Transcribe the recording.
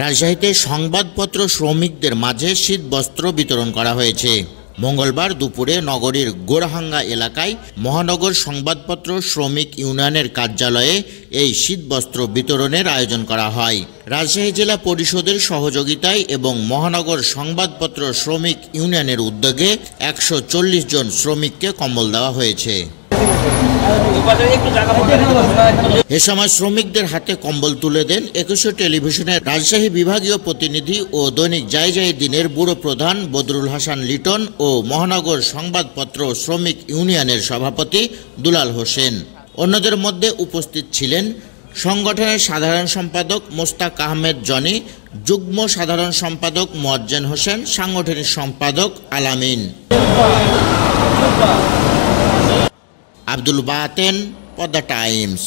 রাজশাহীতে সংবাদপত্র শ্রমিকদের মাঝে শীতবস্ত্র বিতরণ করা হয়েছে। মঙ্গলবার দুপুরে নগরীর গোরহাঙ্গা এলাকায় মহানগর সংবাদপত্র শ্রমিক ইউনিয়নের কার্যালয়ে এই শীতবস্ত্র বিতরণের আয়োজন করা হয়। রাজশাহী জেলা পরিষদের সহযোগিতায় এবং মহানগর সংবাদপত্র শ্রমিক ইউনিয়নের উদ্যোগে 140 জন শ্রমিককে কম্বল দেওয়া হয়েছে। এ সময় শ্রমিকদের হাতে কম্বল তুলে দেন একুশে টেলিভিশনের রাজশাহী বিভাগীয় প্রতিনিধি ও দৈনিক যাই দিনের ব্যুরো প্রধান বদরুল হাসান লিটন ও মহানগর সংবাদপত্র শ্রমিক ইউনিয়নের সভাপতি দুলাল হোসেন। অন্যদের মধ্যে উপস্থিত ছিলেন সংগঠনের সাধারণ সম্পাদক মোস্তাক আহমেদ জনি, যুগ্ম সাধারণ সম্পাদক মোয়াজ্জেম হোসেন, সাংগঠনিক সম্পাদক আলামিন। আব্দুল বাতেন, পদ্মা টাইমস।